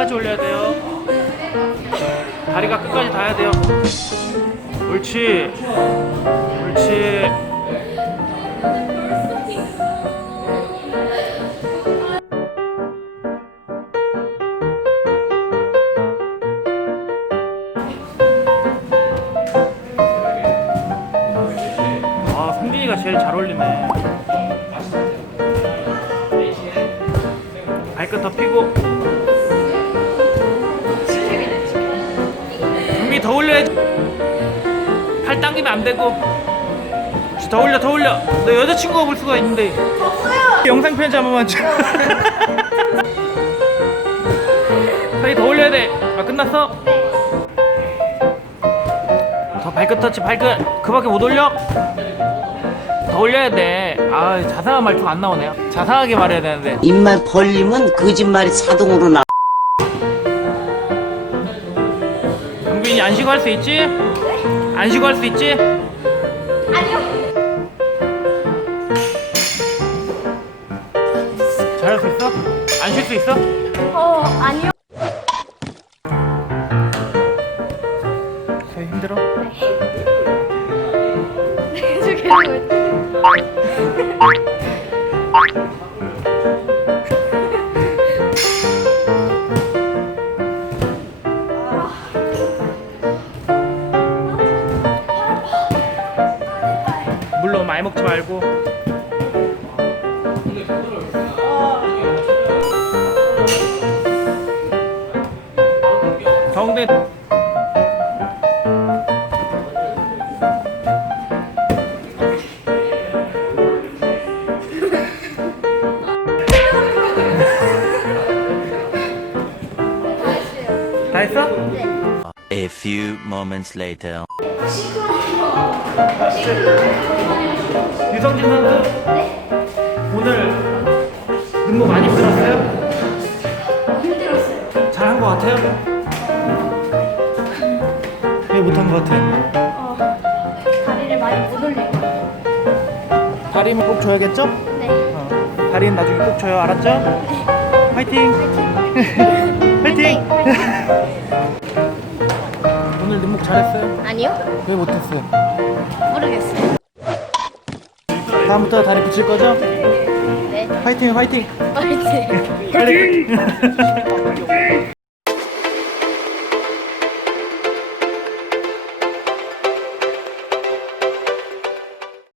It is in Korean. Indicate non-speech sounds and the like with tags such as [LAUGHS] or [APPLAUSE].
끝까지 올려야 돼요. 다리가 끝까지 닿아야 돼요. 옳지. 옳지. 아, 성진이가 제일 잘 어울리네. 발끝 더 피고. 더 올려야지. 팔 당기면 안 되고. 더 올려, 더 올려. 너 여자친구가 볼 수가 있는데. 영상 편지 한 번만 줘. 더 올려야 돼. 아, 끝났어? 더 발끝 터치, 발끝. 그 밖에 못 올려? 더 올려야 돼. 아, 자상한 말투가 안 나오네요. 자상하게 말해야 되는데. 입만 벌리면 거짓말이 자동으로 나. 영빈이 안 쉬고 할 수 있지? 안 쉬고 할 수 있지? 아니요. 잘할 수 있어? 안 쉴 수 있어? 어, 아니요. 저 힘들어? 네, 저 계속 많이 먹지 말고. 정대 다 했어? A few moments later. 유성진 선수 오늘 눈무 많이 들었어요? 힘들었어요. 잘한 것 같아요? 왜 못한 것 같아? 어, 다리를 많이 못 올리고. 다리는 꼭 줘야겠죠? 네. 어, 다리는 나중에 꼭 줘요 알았죠? 화이팅! 화이팅! [LAUGHS] 오늘 눈목 잘했어요? 아니요? 왜 못했어요? 모르겠어요. 다음부터 다리 붙일 거죠? 네. 화이팅 화이팅! 파이팅. 화이팅! [LAUGHS]